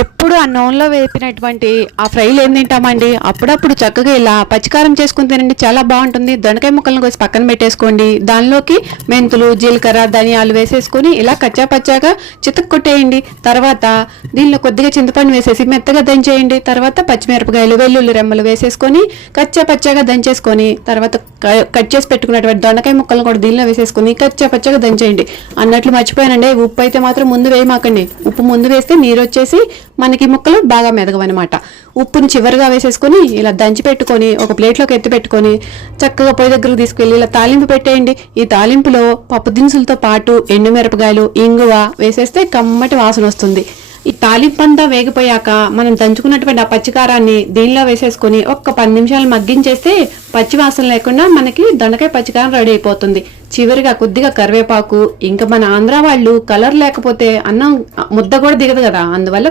ఎప్పుడు ఆ నూనెలో వేపినటువంటి ఆ ఫ్రైలు ఏం తింటామండి. అప్పుడప్పుడు చక్కగా ఇలా పచ్చికారం చేసుకుని తినండి, చాలా బాగుంటుంది. దొండకాయ ముక్కలను కోసి పక్కన పెట్టేసుకోండి. దానిలోకి మెంతులు, జీలకర్ర, ధనియాలు వేసేసుకొని ఇలా కచ్చా పచ్చాగా చితక్ కొట్టేయండి. తర్వాత దీనిలో కొద్దిగా చింతపండు వేసేసి మెత్తగా దంచేయండి. తర్వాత పచ్చిమిరపకాయలు, వెల్లుల్లి రెమ్మలు వేసేసుకొని కచ్చా పచ్చాగా దంచేసుకొని తర్వాత కట్ చేసి పెట్టుకున్నటువంటి దొండకాయ ముక్కలను కూడా దీనిలో వేసేసుకొని కచ్చా పచ్చగా దంచేయండి. అన్నట్లు మర్చిపోయానండి, ఉప్పు అయితే మాత్రం ముందు వేయమాకండి. ఉప్పు ముందు వేస్తే నీరు వచ్చేసి మనకి ముక్కలు బాగా మెదగవన్నమాట. ఉప్పుని చివరిగా వేసేసుకొని ఇలా దంచి పెట్టుకొని ఒక ప్లేట్లోకి ఎత్తి పెట్టుకొని చక్కగా పొయ్యి దగ్గరకు తీసుకెళ్ళి ఇలా తాలింపు పెట్టేయండి. ఈ తాలింపులో పప్పు దినుసులతో పాటు ఎండుమిరపకాయలు, ఇంగువ వేసేస్తే కమ్మటి వాసన వస్తుంది. ఈ తాలింపు అంతా వేగిపోయాక మనం దంచుకున్నటువంటి ఆ పచ్చికారాన్ని దీనిలో వేసేసుకొని ఒక్క 10 నిమిషాలు మగ్గించేస్తే పచ్చి వాసన లేకుండా మనకి దొండకాయ పచ్చికారం రెడీ అయిపోతుంది. చివరిగా కొద్దిగా కరివేపాకు, ఇంకా మన ఆంధ్ర వాళ్ళు కలర్ లేకపోతే అన్నం ముద్ద కూడా దిగదు కదా, అందువల్ల